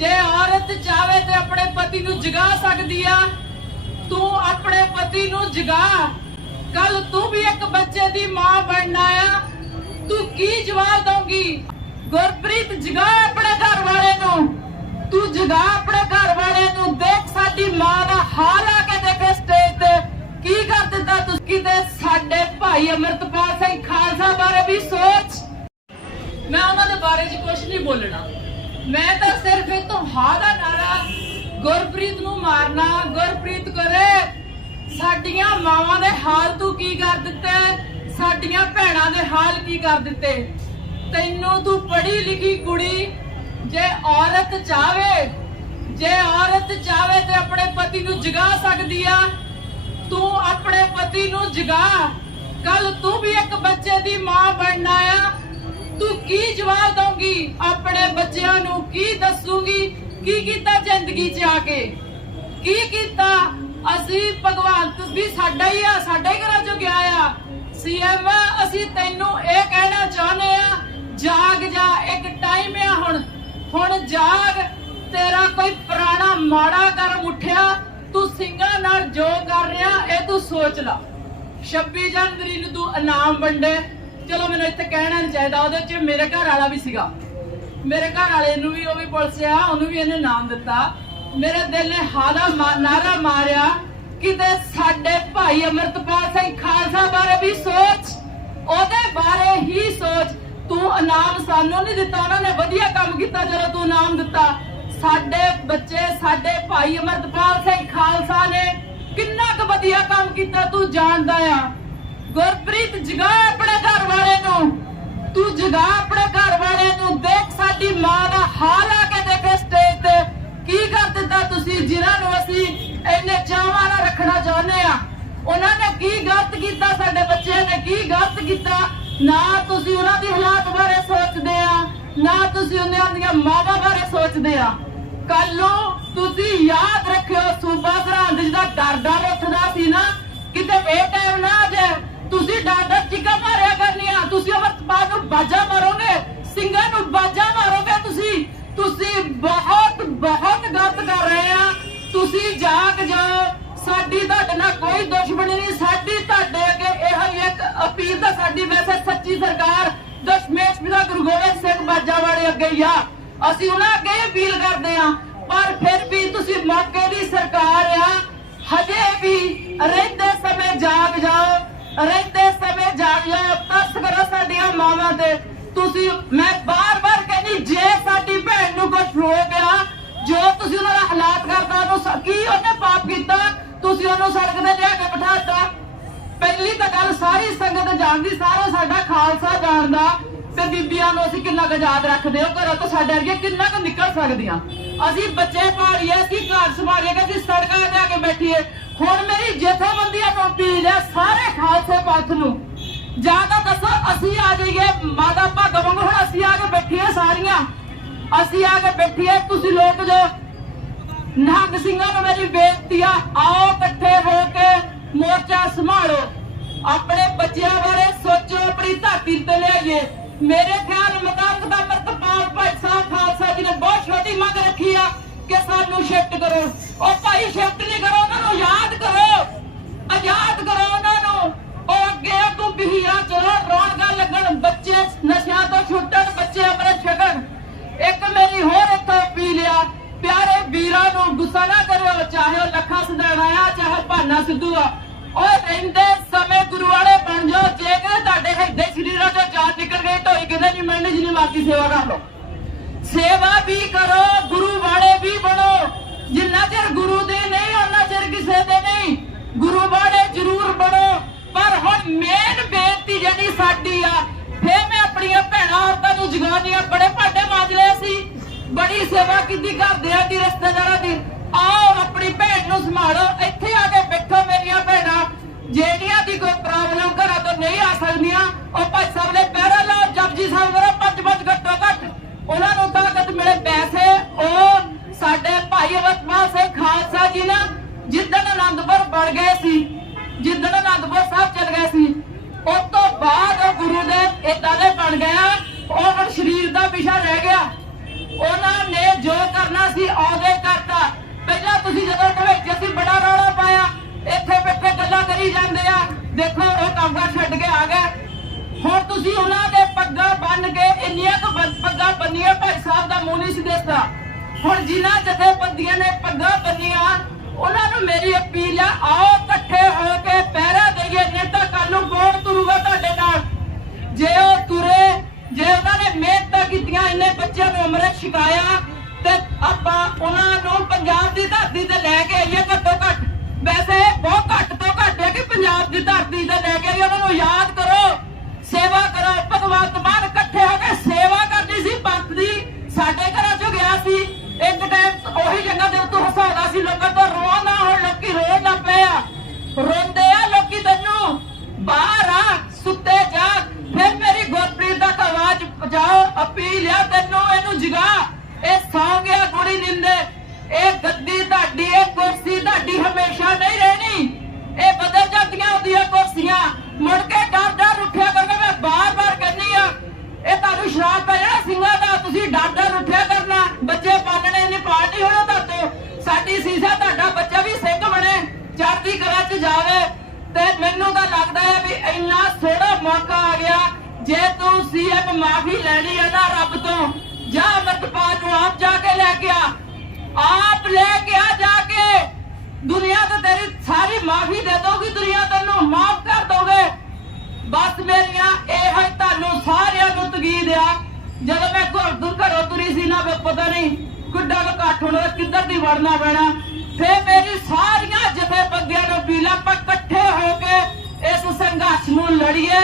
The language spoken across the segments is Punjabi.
ਜੇ ਔਰਤ ਚਾਵੇ ਤੇ ਆਪਣੇ ਪਤੀ ਨੂੰ ਜਗਾ ਸਕਦੀ ਆ, ਤੂੰ ਆਪਣੇ ਪਤੀ ਨੂੰ ਜਗਾ। ਕੱਲ ਤੂੰ ਵੀ ਇੱਕ ਬੱਚੇ ਦੀ ਮਾਂ ਬਣਨਾ ਆ। ਤੂੰ ਕੀ ਜਵਾਬ ਦਊਂਗੀ? ਗੁਰਪ੍ਰੀਤ, ਜਗਾ ਆਪਣੇ ਘਰ ਵਾਲੇ ਨੂੰ। ਤੂੰ ਜਗਾ ਆਪਣੇ ਘਰ ਵਾਲੇ ਨੂੰ। ਦੇਖ ਸਾਡੀ ਮਾਂ ਦਾ ਹਾਲ ਆ ਕੇ ਦੇਖੇ ਸਟੇਜ ਤੇ। ਕੀ ਕਰ ਦਿੱਤਾ ਤੁਸੀਂ? ਕਿਤੇ ਸਾਡੇ ਭਾਈ ਅਮਰਤਪਾਲ ਸਿੰਘ ਖਾਲਸਾ ਬਾਰੇ ਵੀ ਸੋਚ। ਮੈਂ ਉਹਨਾਂ ਦੇ ਬਾਰੇ 'ਚ ਕੁਝ ਨਹੀਂ ਬੋਲਣਾ। ਮੈਂ ਤਾਂ ਸਿਰਫ ਇਹ ਤੋਂ ਹਾਂ ਦਾ ਨਾਰਾ ਗੁਰਪ੍ਰੀਤ ਨੂੰ ਮਾਰਨਾ, ਗੁਰਪ੍ਰੀਤ ਕਰੇ, ਸਾਡੀਆਂ ਮਾਵਾਂ ਦੇ ਹਾਲ ਤੂੰ ਕੀ ਕਰ ਦਿੱਤੇ? ਸਾਡੀਆਂ ਭੈਣਾਂ ਦੇ ਹਾਲ ਕੀ ਕਰ ਦਿੱਤੇ? ਤੈਨੂੰ ਤੂੰ ਪੜ੍ਹੀ ਲਿਖੀ ਕੁੜੀ, ਜੇ ਔਰਤ ਚਾਵੇ ਜੇ ਔਰਤ ਚਾਵੇ ਤੇ ਆਪਣੇ ਪਤੀ ਨੂੰ ਜਗਾ ਸਕਦੀ ਆ, ਤੂੰ ਆਪਣੇ ਪਤੀ ਨੂੰ ਜਗਾ। ਕੱਲ ਤੂੰ ਵੀ ਇੱਕ ਬੱਚੇ ਦੀ ਮਾਂ ਬਣਨਾ ਆ। ਤੂੰ ਕੀ ਜਵਾਬ ਦਊਂਗੀ? ਆਪਣੇ ਬੱਚਿਆਂ ਨੂੰ ਕੀ ਦੱਸੂਗੀ? ਕੀ ਕੀਤਾ ਜ਼ਿੰਦਗੀ 'ਚ ਆ ਕੇ? ਕੀ ਕੀਤਾ? ਅਸੀਂ ਭਗਵੰਤ ਵੀ ਸਾਡਾ ਹੀ ਆ, ਸਾਡਾ ਹੀ ਘਰਾਂ 'ਚੋਂ ਗਿਆ ਆ। ਸੀਐਮ ਅਸੀਂ ਤੈਨੂੰ ਇਹ ਕਹਿਣਾ ਚਾਹੁੰਦੇ ਆ, ਜਾਗ ਜਾ, ਇੱਕ ਟਾਈਮ ਆ ਹੁਣ। ਹੁਣ ਜਾਗ, ਤੇਰਾ ਕੋਈ ਪੁਰਾਣਾ ਮਾੜਾ ਕਰਮ ਉੱਠਿਆ, ਤੂੰ ਸਿੰਘਾਂ ਨਾਲ ਜੋ ਕਰ ਰਿਹਾ, ਇਹ ਤੂੰ ਸੋਚ ਲਾ। 26 ਜਨਵਰੀ ਨੂੰ ਤੂੰ ਇਨਾਮ ਵੰਡੇ। ਚਲੋ ਮੈਨੂੰ ਇੱਥੇ ਕਹਿਣਾ ਨਹੀਂ ਚਾਹੀਦਾ, ਉਹਦੇ ਚ ਮੇਰੇ ਘਰ ਵਾਲਾ ਵੀ ਸੀਗਾ। ਮੇਰੇ ਘਰ ਵਾਲੇ ਨੂੰ ਵੀ ਉਹ ਵੀ ਪੁਲਿਸ ਆ, ਉਹਨੂੰ ਵੀ ਇਹਨੇ ਨਾਮ ਦਿੱਤਾ। ਮੇਰੇ ਦਿਲ ਨੇ ਹਾਦਾ ਨਾਰਾ ਮਾਰਿਆ, ਕਿਤੇ ਸਾਡੇ ਭਾਈ ਅਮਰਤਪਾਲ ਸਿੰਘ ਖਾਲਸਾ ਬਾਰੇ ਵੀ ਸੋਚ, ਉਹਦੇ ਬਾਰੇ ਹੀ ਸੋਚ। ਤੂੰ ਇਨਾਮ ਸਾਨੂੰ ਨਹੀਂ ਦਿੱਤਾ, ਉਹਨਾਂ ਨੇ ਵਧੀਆ ਕੰਮ ਕੀਤਾ ਜਦੋਂ ਤੂੰ ਇਨਾਮ ਦਿੱਤਾ। ਸਾਡੇ ਬੱਚੇ, ਸਾਡੇ ਭਾਈ ਅਮਰਤਪਾਲ ਸਿੰਘ ਖਾਲਸਾ ਨੇ ਕਿੰਨਾ ਕੁ ਵਧੀਆ ਕੰਮ ਕੀਤਾ, ਤੂੰ ਜਾਣਦਾ ਆ। ਗੁਰਪ੍ਰੀਤ, ਜਗਾ ਆਪਣੇ ਘਰ ਵਾਲੇ ਨੂੰ। ਤੂੰ ਜਗਾ ਆਪਣੇ ਘਰ ਵਾਲੇ ਨੂੰ। ਦੇਖ, ਸਾਡੀ ਮਾਂ ਦਾ ਹਾਲ ਆ ਕੇ ਦੇਖੇ ਸਟੇਜ ਤੇ। ਕੀ ਕਰ ਦਿੱਤਾ ਤੁਸੀਂ? ਜਿਨ੍ਹਾਂ ਨੂੰ ਅਸੀਂ ਇੰਨੇ ਚਾਵਾਂ ਨਾਲ ਰੱਖਣਾ ਚਾਹੁੰਦੇ ਆ। ਉਹਨਾਂ ਨੇ ਕੀ ਗਲਤ ਕੀਤਾ? ਸਾਡੇ ਬੱਚਿਆਂ ਨੇ ਕੀ ਗਲਤ ਕੀਤਾ? ਨਾ ਤੁਸੀਂ ਉਹਨਾਂ ਦੀ ਹਾਲਾਤ ਬਾਰੇ ਸੋਚਦੇ ਆ। ਨਾ ਤੁਸੀਂ ਉਹਨਾਂ ਦੀਆਂ ਮਾਵਾਂ ਬਾਰੇ ਸੋਚਦੇ ਆ। ਕੱਲ ਨੂੰ ਤੁਸੀਂ ਯਾਦ ਰੱਖਿਓ, ਸੂਬਾ ਸਰਹੰਦ ਜਿਹਦਾ ਡਰਦਾ ਡਰ ਉੱਠਦਾ ਸੀ ਨਾ, ਕਿਤੇ ਇਹ ਟਾਈਮ ਨਾ ਆ ਜਾਏ। ਤੁਸੀਂ ਡਰ ਡਰ ਮਾਰਿਆ ਕਰਨੀਆਂ। ਤੁਸੀਂ ਅਮਰਪਾਲ ਨੂੰ ਬਾਜਾ ਮਾਰੋਗੇ, ਸਿੰਘਾਂ ਨੂੰ ਬਾਜਾ ਮਾਰੋਗੇ ਤੁਸੀਂ। ਤੁਸੀਂ ਬਹੁਤ ਬਹੁਤ ਗਲਤ ਕਰ ਰਹੇ ਆ। ਤੁਸੀਂ ਜਾਗ ਜਾਓ। ਸਾਡੀ ਤੁਹਾਡੇ ਨਾਲ ਕੋਈ ਦੁਸ਼ਮਣੀ ਨਹੀਂ। ਸਾਡੀ ਤੁਹਾਡੇ ਅੱਗੇ ਇਹੋ ਹੀ ਇੱਕ ਅਪੀਲ ਤਾਂ ਸਾਡੀ ਵੈਸੇ ਸੱਚੀ ਸਰਕਾਰ ਦਸ਼ਮੇਸ਼ ਪਿਤਾ ਗੁਰੂ ਗੋਬਿੰਦ ਸਿੰਘ ਬਾਜਾ ਵਾਲੇ ਅੱਗੇ ਆ। ਅਸੀਂ ਉਹਨਾਂ ਅੱਗੇ ਅਪੀਲ ਕਰਦੇ ਆ ਪਰ ਫਿਰ ਵੀ ਤੁਸੀਂ ਮੌਕੇ ਦੀ ਸਰਕਾਰ ਆ। ਹਜੇ ਵੀ ਰਹਿੰਦੇ ਰਹਿੰਦੇ ਸਮੇਂ ਜਾਗ ਤਰਸ ਕਰੋ ਸਾਡੀਆਂ ਮਾਵਾਂ ਤੇ। ਤੁਸੀਂ, ਮੈਂ ਬਾਰ-ਬਾਰ ਕਹਿੰਦੀ, ਜੇ ਸਾਡੀ ਭੈਣ ਨੂੰ ਕੁਝ ਹੋ ਗਿਆ, ਜੋ ਤੁਸੀਂ ਉਹਨਾਂ ਦਾ ਹਾਲਾਤ ਕਰਦਾ ਉਹਨੂੰ ਕੀ ਉਹਨੇ ਪਾਪ ਕੀਤਾ? ਤੁਸੀਂ ਉਹਨੂੰ ਸੜਕ ਤੇ ਲਿਆ ਕੇ ਬਿਠਾਤਾ। ਪਹਿਲੀ ਤਾਂ ਗੱਲ ਸਾਰੀ ਸੰਗਤ ਜਾਣਦੀ, ਸਾਰਾ ਸਾਡਾ ਖਾਲਸਾ ਜਾਣਦਾ। ਤੇ ਬੀਬੀਆਂ ਨੂੰ ਅਸੀਂ ਕਿੰਨਾ ਕੁ ਯਾਦ ਰੱਖਦੇ ਹੋ, ਘਰੋਂ ਤਾਂ ਸਾਡੇ ਵਰਗੇ ਕਿੰਨਾ ਕੁ ਨਿਕਲ ਸਕਦੀਆਂ। ਅਸੀਂ ਬੱਚੇ ਪਾਲੀਏ, ਅਸੀਂ ਘਰ ਸੰਭਾਲੀਏ, ਕਿ ਅਸੀਂ ਸੜਕਾਂ ਤੇ ਆ ਕੇ ਬੈਠੀਏ। ਹੁਣ ਮੇਰੀ ਜਥੇਬੰਦੀਆਂ ਨੂੰ ਅਪੀਲ ਹੈ ਸਾਰੇ ਖਾਲਸੇ ਪੰਥ ਨੂੰ। ਜਾਂ ਤਾਂ ਦੱਸੋ, ਅਸੀਂ ਆ ਜਾਈਏ, ਮਾਤਾ ਭਾਗੋ ਵਾਂਗੂ ਹੁਣ ਅਸੀਂ ਆ ਕੇ ਬੈਠੀਏ ਸਾਰੀਆਂ। ਅਸੀਂ ਆ ਕੇ ਬੈਠੀਏ, ਤੁਸੀਂ ਲੋਕ ਜੋ ਨਿਹੰਗ ਸਿੰਘਾਂ ਨੂੰ ਮੇਰੀ ਬੇਨਤੀ ਆ, ਆਓ ਇਕੱਠੇ ਹੋ ਕੇ ਮੋਰਚਾ ਸੰਭਾਲੋ। ਆਪਣੇ ਬੱਚਿਆਂ ਬਾਰੇ ਸੋਚੋ, ਆਪਣੀ ਧਰਤੀ ਤੇ ਲਿਆਈਏ। ਮੇਰੇ ਖਿਆਲ ਮੁਤਾਬਕ ਤਾਂ ਮਰਤਪਾਲ ਭਾਈ ਸਾਹਿਬ ਖਾਲਸਾ ਜੀ ਨੇ ਬਹੁਤ ਛੋਟੀ ਮੰਗ ਰੱਖੀ ਆ ਕਿ ਸਾਨੂੰ ਸ਼ਿਫਟ ਕਰੋ। ਉਹ ਭਾਈ ਸ਼ਿਫਟ ਬੱਚੇ ਆਪਣੇ ਛਕਣ। ਇੱਕ ਮੇਰੀ ਹੋਰ ਇੱਥੋਂ ਪੀ ਲਿਆ ਪਿਆਰੇ ਵੀਰਾਂ ਨੂੰ ਗੁੱਸਾ ਨਾ ਕਰਿਓ, ਚਾਹੇ ਉਹ ਲੱਖਾ ਸਦਾਣਾ ਆ, ਚਾਹੇ ਭਾਨਾ ਸਿੱਧੂ ਆ। ਉਹ ਰਹਿੰਦੇ ਸਮੇਂ ਗੁਰੂ ਵਾਲੇ ਬਣ ਜਾਓ, ਜੇਕਰ ਤੁਹਾਡੇ ਹਿਰਦੇ ਸਰੀਰਾਂ ਚੋਂ ਜਾਨ ਨਿਕਲ ਗਈ ਢੋਈ ਕਿਤੇ ਨਹੀਂ ਮਿਲਣੀ ਜਿੰਨੀ ਮਰਜ਼ੀ ਸੇਵਾ ਕਰ ਲਓ ਸੇਵਾ ਵੀ ਕਰੋ, ਗੁਰੂ ਵਾਲੇ ਵੀ ਬਣੋ। ਜਿੰਨਾ ਚਿਰ ਗੁਰੂ ਦੇ ਨਹੀਂ ਉਹਨਾਂ ਚਿਰ ਕਿਸੇ ਦੇ ਨਹੀਂ। ਗੁਰੂ ਵਾਲੇ ਜ਼ਰੂਰ ਬਣੋ। ਪਰ ਹੁਣ ਮੇਨ ਬੇਨਤੀ ਜਿਹੜੀ ਸਾਡੀ ਆ, ਫੇਰ ਮੈਂ ਆਪਣੀਆਂ ਭੈਣਾਂ ਔਰਤਾਂ ਨੂੰ ਜਗਾਉਣੀਆਂ ਬੜੇ ਭਾਂਡੇ ਮਾਂਜ ਲਏ ਸੀ। ਬੜੀ ਸੇਵਾ ਕੀਤੀ ਘਰਦਿਆਂ ਦੀ, ਰਿਸ਼ਤੇਦਾਰਾਂ ਦੀ। ਆਓ ਆਪਣੀ ਭੈਣ ਨੂੰ ਸੰਭਾਲੋ, ਇੱਥੇ ਆ ਕੇ ਬੈਠੋ ਮੇਰੀਆਂ ਭੈਣਾਂ। ਜਿਹੜੀਆਂ ਦੀ ਕੋਈ ਪ੍ਰੋਬਲਮ ਘਰਾਂ ਤੋਂ ਨਹੀਂ ਆ ਸਕਦੀਆਂ, ਉਹ ਭਾਈ ਸਾਹਿਬ ਨੇ ਪਹਿਰਾ ਲਾਓ, ਜਪਜੀ ਸਾਹਿਬ ਕਰੋ ਪੰਜ ਪੰਜ ਘੱਟੋ ਘੱਟ। ਉਹਨਾਂ ਨੂੰ ਤਾਕਤ ਮਿਲੇ ਪੈਸੇ। ਉਹ ਸਾਡੇ ਭਾਈ ਅਵਤਪਾਲ ਸਿੰਘ ਖਾਲਸਾ ਜੀ ਨਾ, ਜਿੱਦਣ ਅਨੰਦਪੁਰ ਬਣ ਗਏ ਸੀ, ਜਿੱਦਣ ਅਨੰਦਪੁਰ ਸਾਹਿਬ ਚਲ ਗਏ ਸੀ, ਉਸ ਤੋਂ ਬਾਅਦ ਉਹ ਗੁਰੂ ਦੇ ਇਦਾਂ ਦੇ ਬਣ ਗਿਆ ਉਹ ਹੁਣ ਸਰੀਰ ਦਾ ਵਿਸ਼ਾ ਰਹਿ ਗਿਆ। ਉਹਨਾਂ ਨੇ ਜੋ ਕਰਨਾ ਅਸੀਂ ਆਉਂਦੇ ਕਰਤਾ। ਪਹਿਲਾਂ ਤੁਸੀਂ ਜਦੋਂ ਢਵੇਚੇ ਸੀ ਬੜਾ ਰੌਲਾ ਪਾਇਆ, ਇੱਥੇ ਬੈਠੇ ਗੱਲਾਂ ਕਰੀ ਜਾਂਦੇ ਆ। ਦੇਖੋ, ਉਹ ਕੰਗਾ ਛੱਡ ਕੇ ਆ ਗਏ ਹੁਣ ਤੁਸੀਂ ਉਹਨਾਂ ਦੇ ਪੱਗਾਂ ਬੰਨ ਕੇ ਇੰਨੀਆਂ ਕੁ ਪੱਗਾਂ ਬੰਨੀਆਂ, ਭਾਈ ਸਾਹਿਬ ਦਾ ਮੂੰਹ ਨਹੀਂ ਸੀ ਦਿਸਦਾ। ਹੁਣ ਜਿਨ੍ਹਾਂ ਜਥੇਬੰਦੀਆਂ ਨੇ ਪੱਗਾਂ ਬੰਨੀਆਂ, ਉਹਨਾਂ ਨੂੰ ਮੇਰੀ ਅਪੀਲ ਆ ਦੀ ਧਰਤੀ ਤੇ ਲੈ ਕੇ ਆਈਏ ਉਹਨਾਂ ਨੂੰ ਯਾਦ ਕਰੋ, ਸੇਵਾ ਕਰੋ ਭਗਵੰਤ ਮਾਨ ਇਕੱਠੇ ਹੋ ਕੇ ਸੇਵਾ ਕਰਨੀ ਸੀ, ਪੰਥ ਦੀ। ਸਾਡੇ ਘਰਾਂ ਚੋਂ ਗਿਆ ਸੀ। ਇੱਕ ਟਾਈਮ ਉਹੀ ਜਗ੍ਹਾ ਦੇ ਉੱਤੇ ਹਸਾਉਂਦਾ ਸੀ, ਲੋਕਾਂ ਤੋਂ ਰੋਣਾ ਹੁਣ, ਲੋਕੀ ਰੋਣ ਲੱਗ ਪਏ ਆ ਰੋਂਦੇ ਆ ਲੋਕੀ ਤੈਨੂੰ ਬਾਹਰ ਆ ਸੁੱਤੇ ਜਾਗ ਫਿਰ ਮੇਰੀ ਗੁਰਪ੍ਰੀਤ ਦਾ ਆਵਾਜ਼ ਪਹੁੰਚਾਓ ਅਪੀਲ ਆ ਤੈਨੂੰ ਇਹਨੂੰ ਜਗਾ ਇਹ ਸੌਂ ਗਿਆ ਕੁੜੀ ਨਿੰਦੇ ਇਹ ਗੱਦੀ ਤੁਹਾਡੀ ਇਹ ਕੁਰਸੀ ਤੁਹਾਡੀ ਹਮੇਸ਼ਾ ਨਹੀਂ ਰਹਿਣੀ ਇਹ ਬਦਲ ਜਾਂਦੀਆਂ ਹੁੰਦੀਆਂ ਕੁਰਸੀਆਂ ਮੁੜ ਕੇ ਡਰ ਡਰ ਉੱਠਿਆ ਕਰੋਗੇ ਮੈਂ ਬਾਰ-ਬਾਰ ਕਹਿੰਦੀ ਆ ਇਹ ਤੁਹਾਨੂੰ ਸ਼ਰਾਬ ਪੈ ਜਾਣਾ ਸਿੰਘਾਂ ਦਾ ਤੁਸੀਂ ਡਰ ਡਰ ਉੱਠਿਆ ਕਰਨਾ ਬੱਚੇ ਪਾਲਣੇ ਨਹੀਂ ਪਾਰਟੀ ਹੋਣਾ ਤੁਹਾਡੇ ਸਾਡੀ ਸੀਸਾ ਤੁਹਾਡਾ ਬੱਚਾ ਵੀ ਸਿੰਘ ਬਣੇ ਚੜ੍ਹਦੀ ਕਲਾ ਤੇ ਮੈਨੂੰ ਤਾਂ ਲੱਗਦਾ ਹੈ ਵੀ ਇੰਨਾ ਸੋਹਣਾ ਮੌਕਾ ਆ ਗਿਆ ਜੇ ਤੂੰ ਸੀਐਮ ਮਾਫੀ ਲੈਣੀ ਹੈ ਨਾ ਰੱਬ ਤੋਂ, ਜਾ ਅਮਰਪਾਲ ਨੂੰ ਆਪ ਜਾ ਕੇ ਲੈ ਕੇ ਆ। ਆਪ ਲੈ ਕੇ ਆ ਜਾ ਕੇ। ਦੁਨੀਆ ਤੇ ਤੇਰੀ ਸਾਰੀ ਮਾਫੀ ਦੇ ਦੋਗੀ ਦੁਨੀਆ ਤੈਨੂੰ ਮਾਫ ਕਰ ਦੋਗੇ ਬਸ ਮੇਰੀਆਂ ਇਹ ਹੈ ਤੁਹਾਨੂੰ ਸਾਰਿਆਂ ਨੂੰ ਤਗੀਦ ਆ। ਜਦੋਂ ਮੈਂ ਘਰ ਦੁਰ ਘਰੋਂ ਤੁਰੀ ਸੀ ਨਾ ਪਤਾ ਨਹੀਂ ਕਿੱਡਾ ਕੁ ਘੱਟ ਹੋਣਾ ਕਿੱਧਰ ਦੀ ਵੜਨਾ ਪੈਣਾ। ਫੇ ਮੇਰੀ ਸਾਰੀਆਂ ਜਥੇਬੰਦੀਆਂ ਨੂੰ ਪੀਲਾ ਆਪਾਂ ਇਕੱਠੇ ਹੋ ਕੇ ਇਸ ਸੰਘਰਸ਼ ਨੂੰ ਲੜੀਏ।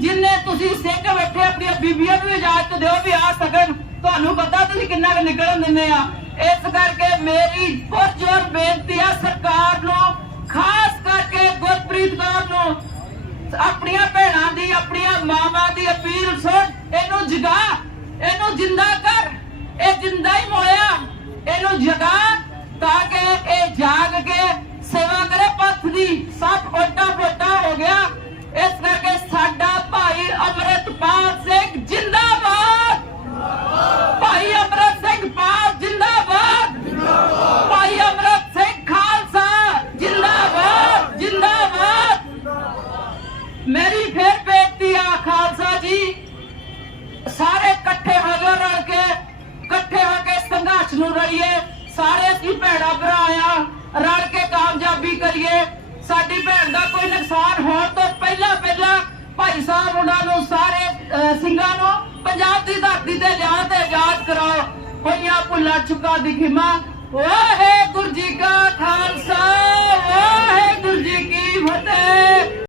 ਜਿੰਨੇ ਤੁਸੀਂ ਸਿੰਘ ਬੈਠੇ ਆਪਣੀਆਂ ਬੀਬੀਆਂ ਨੂੰ ਇਜਾਜ਼ਤ ਦਿਓ ਵੀ ਆ ਸਕਣ ਤੁਹਾਨੂੰ ਪਤਾ ਤੁਸੀਂ ਕਿੰਨਾ ਕੁ ਨਿਕਲਣ ਦਿੰਦੇ ਆ। ਇਸ ਕਰਕੇ ਮੇਰੀ ਪੁਰਜੋਰ ਬੇਨਤੀ ਆ ਸਰਕਾਰ ਨੂੰ, ਖਾਸ ਕਰਕੇ ਗੁਰਪ੍ਰੀਤ ਕੌਰ ਨੂੰ, ਆਪਣੀਆਂ ਭੈਣਾਂ ਦੀ, ਆਪਣੀਆਂ ਮਾਵਾਂ ਦੀ ਅਪੀਲ ਸੁਣ। ਇਹਨੂੰ ਜਗਾ, ਇਹਨੂੰ ਜਿੰਦਾ ਕਰ, ਇਹ ਜਿੰਦਾ ਹੀ ਮੋਇਆ, ਇਹਨੂੰ ਜਗਾ। ਤਾਂ ਕਿ ਇਹ ਜਾਗ ਕੇ ਸੇਵਾ ਕਰੇ, ਪੰਥ ਦੀ ਸਭ ਓਟਾ ਪੋਟਾ ਹੋ ਗਿਆ। ਇਸ ਕਰਕੇ ਸਾਡਾ ਭਾਈ ਅਮਰਤਪਾਲ ਸਿੰਘ ਜਿੰਦਾਬਾਦ। ਭਾਈ ਅਮਰਤ ਸਿੰਘ ਪਾਲ ਜਿੰਦਾਬਾਦ। ਭਾਈ ਅਮਰਤ ਸਿੰਘ ਖਾਲਸਾ ਜਿੰਦਾਬਾਦ ਜਿੰਦਾਬਾਦ। ਮੇਰੀ ਫੇਰ ਬੇਨਤੀ ਆ ਖਾਲਸਾ ਜੀ, ਸਾਰੇ ਇਕੱਠੇ ਹੋ ਜਾਓ ਰਲ ਕੇ, ਇਕੱਠੇ ਹੋ ਕੇ ਸੰਘਰਸ਼ ਨੂੰ ਲੜੀਏ। ਅਸੀਂ ਭੈੜਾ ਭਰਾ ਆ। ਰਲ ਕੇ ਕਾਮਯਾਬੀ ਕਰੀਏ। ਸਾਡੀ ਭੈਣ ਦਾ ਕੋਈ ਨੁਕਸਾਨ ਹੋਣ ਤੋਂ ਪਹਿਲਾਂ ਪਹਿਲਾਂ ਭਾਈ ਸਾਹਿਬ ਉਹਨਾਂ ਨੂੰ ਸਾਰੇ ਸਿੰਘਾਂ ਨੂੰ ਪੰਜਾਬ ਦੀ ਧਰਤੀ ਤੇ ਲਿਆ ਤੇ ਆਜ਼ਾਦ ਕਰਾਓ। ਹੋਈਆਂ ਭੁੱਲਾ ਚੁੱਕਾ ਦੀ ਵਾਹਿਗੁਰੂ ਜੀ ਕਾ ਖਾਲਸਾ, ਵਾਹਿਗੁਰੂ ਜੀ ਕੀ ਫਤਿਹ।